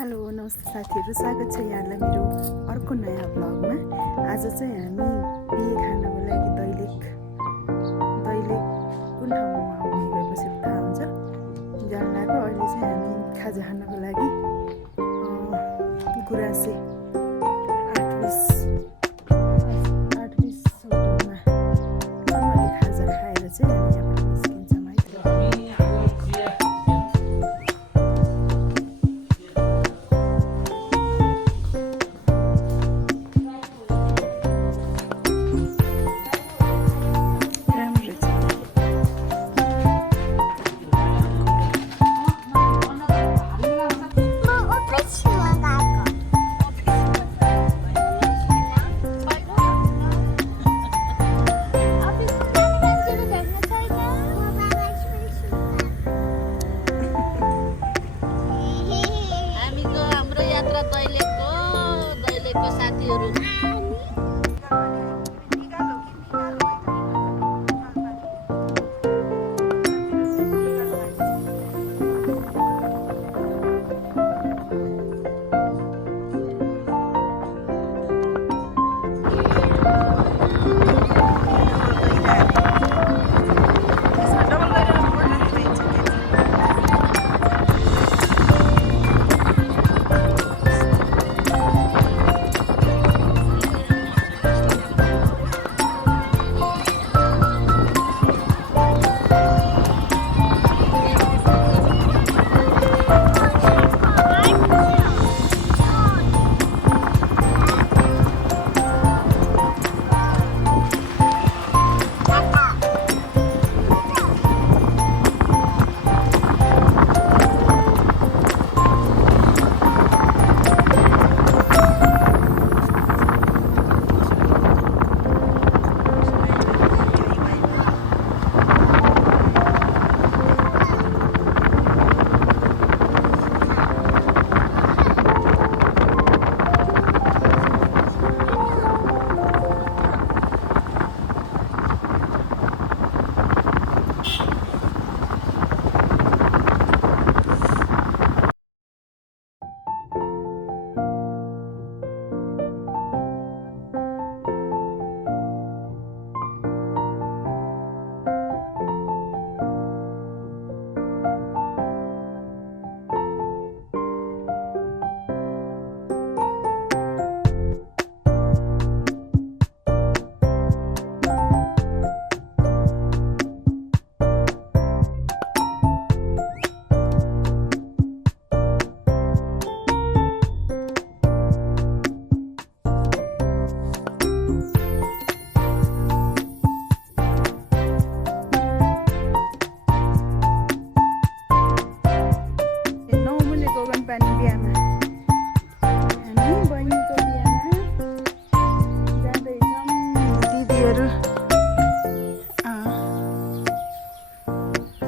Hello नमस्ते साथीहरू, स्वागत छ यहाँलाई मेरो अर्को नयाँ ब्लगमा। आज चाहिँ हामी बिहे खानको लागि दैलेख कुन ठाउँमा आउने भएपछि थाहा हुन्छ जान लाग्यो। अहिले चाहिँ हामी खाजा खानको लागि गुराँसे 8-20 होटलमा अहिले खाजा खाएर चाहिँ हामी यहाँबाट निस्किन्छौँ है। दैलेखको साथीहरू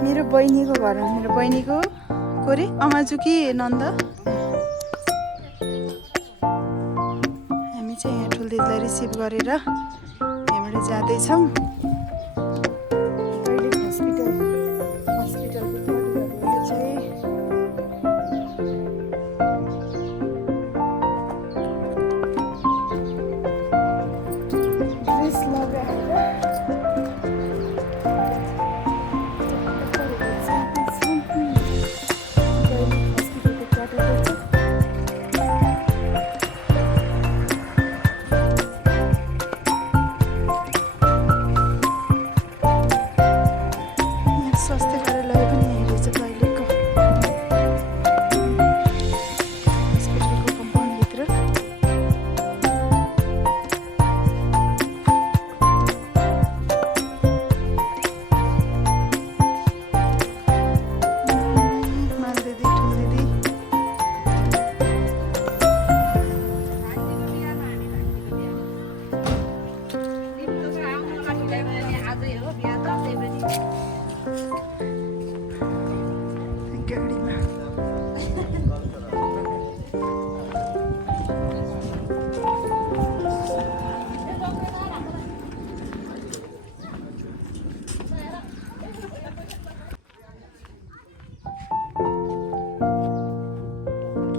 मेरो बहिनीको घर हो। मेरो बहिनीको कोरे अमाजु कि नन्द। हामी चाहिँ यहाँ ठुल्दिदीलाई रिसिभ गरेर यहाँबाट जाँदैछौँ।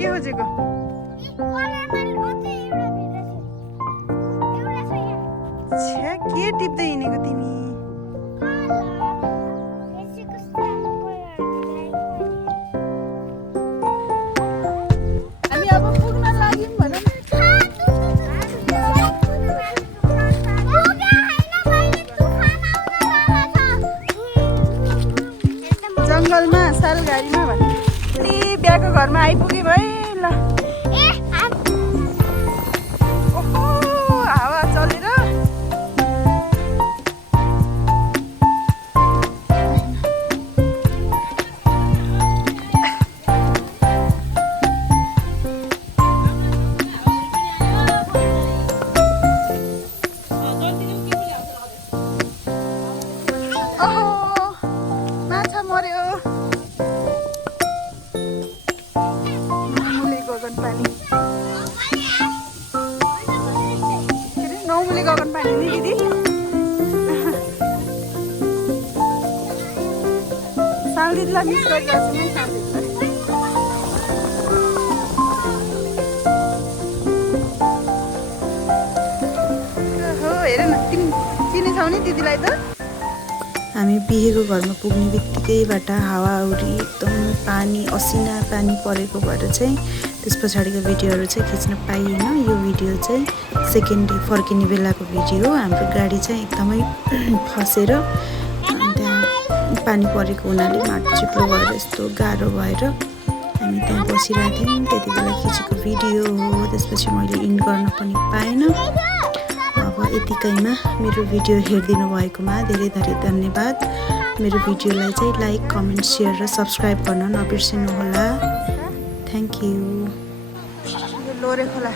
के खोजेको छ्या के टिप्दै हिँडेको तिमी हामी अब पुग्न लाग्यौँ भन न जङ्गलमा सालघारीमा भने बिहाको घरमा आइपुगे भाइ ल ओहो हावा चलेर ओहो माछा मर्यो गगन पानी के अरे नौमुले गगन पानी नि दिदी साल दिदीलाई मिस गरिरहेको छु नि साल दिदीलाई हो हेर न तिमी चिनेछौ नि दिदीलाई त हामी बिहेको घरमा पुग्ने बित्तिकैबाट हावाहुरी एकदम पानी असिना पानी परेको भएर चाहिँ त्यस पछाडिको भिडियोहरू चाहिँ खिच्न पाइएन यो भिडियो चाहिँ सेकेन्ड डे फर्किने बेलाको भिडियो हो हाम्रो गाडी चाहिँ एकदमै फसेर त्यहाँ पानी परेको हुनाले माटो चिप्लो भएर यस्तो गाह्रो भएर हामी त्यहाँ बसिरहेको थियौँ त्यति बेला खिचेको भिडियो हो त्यसपछि मैले इन्ड गर्न पनि पाएन अब यतिकैमा मेरो भिडियो हेरिदिनु भएकोमा धेरै धेरै धन्यवाद मेरो भिडियोलाई चाहिँ लाइक कमेन्ट सेयर र सब्सक्राइब गर्न नबिर्सिनुहोला थ्याङ्क यू लोरे खोला